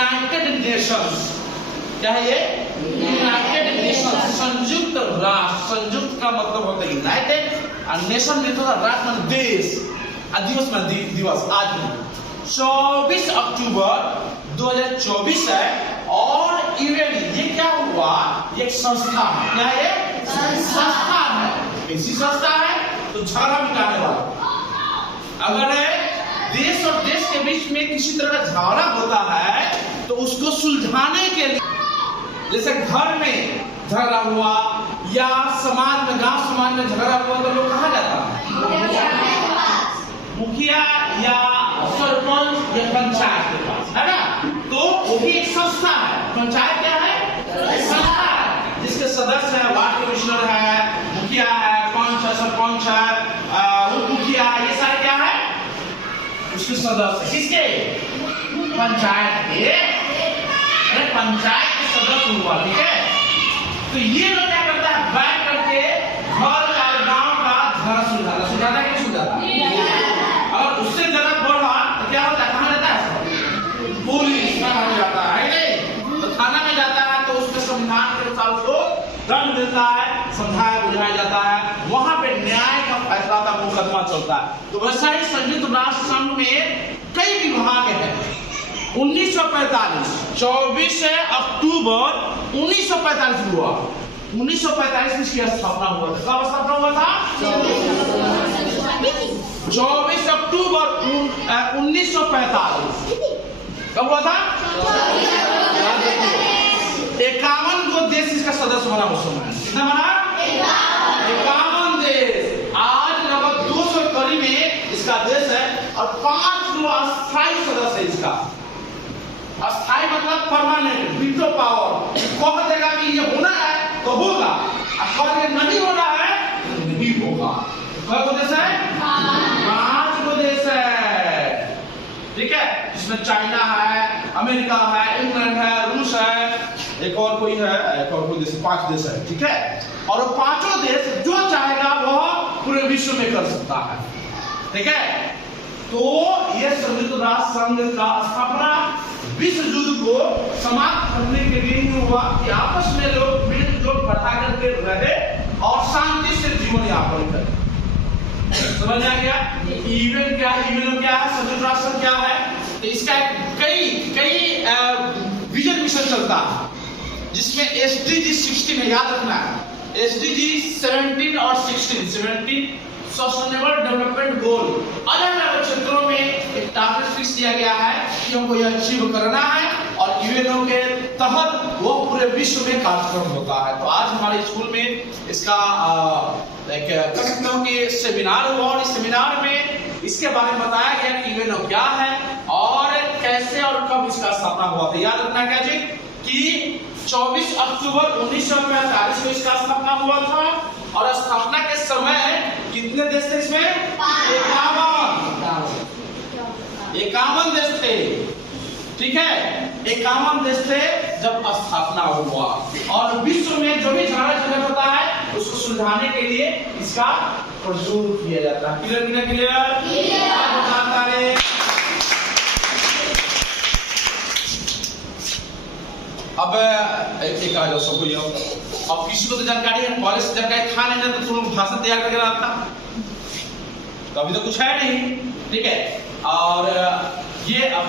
United Nations, क्या है ये? यूनाइटेड नेशंस, संयुक्त राष्ट्र। संयुक्त का मतलब होता है यूनाइटेड, और नेशन में तो राष्ट्र मान देश, दिवस में दिवस आज 24 अक्टूबर 2024 है। और इवेंट ये क्या हुआ, ये एक संस्था है। क्या है? संस्था है। कैसी संस्था है? तो झगड़ा मिटाने वाला। अगर देश और देश के बीच में किसी तरह का झगड़ा होता है तो उसको सुलझाने के लिए, जैसे घर में झगड़ा हुआ या समाज में, गांव समाज में झगड़ा हुआ तो लोग कहाँ जाता है? मुखिया या सरपंच या पंचायत के पास, है ना? तो वो भी एक संस्था है। पंचायत क्या है? संस्था है, जिसके सदस्य है, वार्ड कमिश्नर है, मुखिया है, पंच है, सरपंच है, उप मुखिया है, ये सारे क्या है? उसके सदस्य। किसके? पंचायत के। अरे पंचायत के सदस्य हुआ, ठीक है? तो ये लोग क्या करता है, बैठ करके घर का, गांव का झगड़ा सुलझाता है कि सुलझाता? और उससे ज्यादा बढ़ा तो क्या होता है, कहाँ जाता है? पुलिस थाना में जाता है नहीं? तो थाना में जाता है तो उसके संविधान के अनुसार उसको दंड मिलता है, समझाया बुझाया जाता है, वहां पे न्याय का फैसला का मुकदमा चलता है। तो वैसा ही संयुक्त राष्ट्र संघ में कई विभाग हैं। 1945 24 अक्टूबर 1945 हुआ। 1945 में इसकी स्थापना हुआ था। कब स्थापना हुआ था? 24 अक्टूबर 1945। कब हुआ था? 51 को देश इसका सदस्य बना उस समय। कितना बना? 51 देश। आज लगभग 200 करीब में इसका देश है और 5 जो अस्थायी सदस्य है इसका। अस्थायी मतलब परमानेंट, वीटो पावर। कह देगा कि ये होना है तो होगा, और कह नहीं होना है तो नहीं होगा। कौन देश है? 5 को देश है, ठीक है? जिसमें चाइना है, अमेरिका है, इंग्लैंड है, रूस है, एक और कोई है, एक और कोई देश, 5 देश है, ठीक है? और वो 5 देश जो चाहेगा वह पूरे विश्व में कर सकता है, ठीक है? तो ये संयुक्त राष्ट्र संघ का स्थापना विश्व युद्ध को समाप्त करने के लिए ही हुआ कि आपस में लोग मिलजुल बढ़ा करके रहे और शांति से जीवन यापन करें। समझ आ गया? इवेंट क्या है, संयुक्त राष्ट्र क्या है? तो इसका कई विजन मिशन चलता है, जिसमें SDG 16 है, याद रखना है। SDG 17 और 16 सस्टेनेबल डेवलपमेंट गोल, अलग अलग क्षेत्रों में एक टारगेट फिक्स किया गया है कि हमको यह अचीव करना है, और यूएनओ के तहत वो पूरे विश्व में कार्यक्रम होता है। तो आज हमारे स्कूल में इसका कह सकता हूँ कि सेमिनार हुआ, और इस सेमिनार में इसके बारे में बताया गया कि यूएनओ क्या है और कैसे और कब इसका स्थापना हुआ था। याद रखना क्या जी कि 24 अक्टूबर 1945 को इसका स्थापना हुआ था, और स्थापना के समय कितने देश थे इसमें? 51 देश थे, ठीक है? 51 देश थे जब स्थापना हुआ, और विश्व में जो भी झगड़ा होता है उसको सुलझाने के लिए इसका प्रयोग किया जाता है। क्लियर? अब एक आ जाओ सबको, ये अब किसी को तो जानकारी है, कॉलेज से जानकारी था नहीं ना, तो तुम लोग भाषण तैयार करके लाता, तो अभी तो कुछ है नहीं, ठीक है? और ये अब